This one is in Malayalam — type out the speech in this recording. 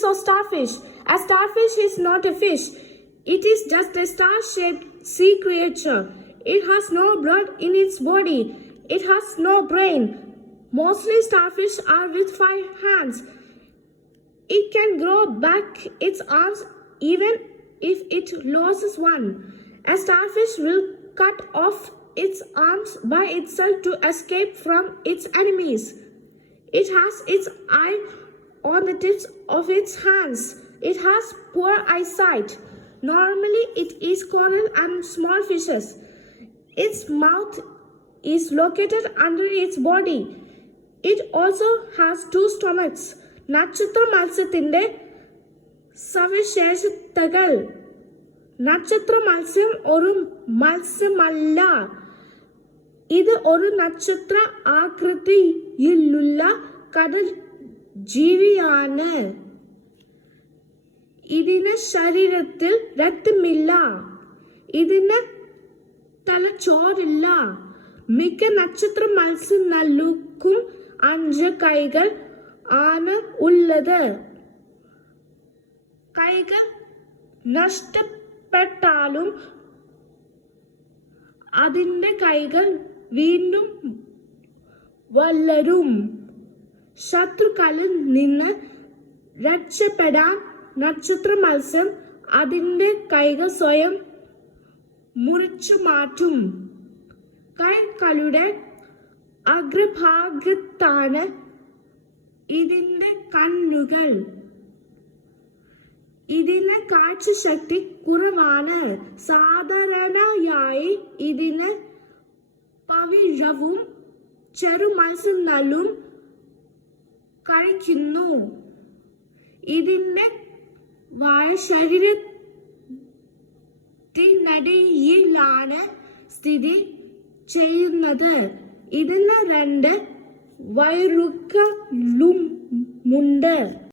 species of starfish. A starfish is not a fish. It is just a star-shaped sea creature. It has no blood in its body. It has no brain. Mostly starfish are with 5 hands. It can grow back its arms even if it loses one. A starfish will cut off its arms by itself to escape from its enemies. It has its eye on the tips of its hands. It has poor eyesight. Normally, it eats coral and small fishes. Its mouth is located under its body. It also has 2 stomachs. നക്ഷത്ര മത്സ്യത്തിന്റെ സവിശേഷതകൾ. നക്ഷത്ര മത്സ്യം ഒരു മത്സ്യമല്ല. ഇത് ഒരു നക്ഷത്ര ആകൃതിയിലുള്ള കടൽ ജീവിയാണ്. ഇതിന് ശരീരത്തിൽ രക്തമില്ല. ഇതിന് തലച്ചോറില്ല. മിക്ക നക്ഷത്ര മത്സ്യങ്ങൾക്കും 5 കൈകൾ ആണ് ഉള്ളത്. കൈകൾ നഷ്ടപ്പെട്ടാലും അതിന്റെ കൈകൾ വീണ്ടും വളരും. ശത്രുക്കളിൽ നിന്ന് രക്ഷപ്പെടാൻ നക്ഷത്ര മത്സ്യം അതിന്റെ കൈകൾ സ്വയം മുറിച്ചു മാറ്റും. കൈകളുടെ അഗ്രഭാഗത്താണ് ഇതിന്റെ കണ്ണുകൾ. ഇതിന് കാഴ്ചശക്തി കുറവാണ്. സാധാരണയായി ഇതിന് പവിഴവും ചെറുമത്സ്യങ്ങളും കഴിക്കുന്നു. ഇതിന്റെ വായ ശരീരത്തിനടിയിലാണ് സ്ഥിതി ചെയ്യുന്നത്. ഇതിന് 2 വയറുകളുമുണ്ട്.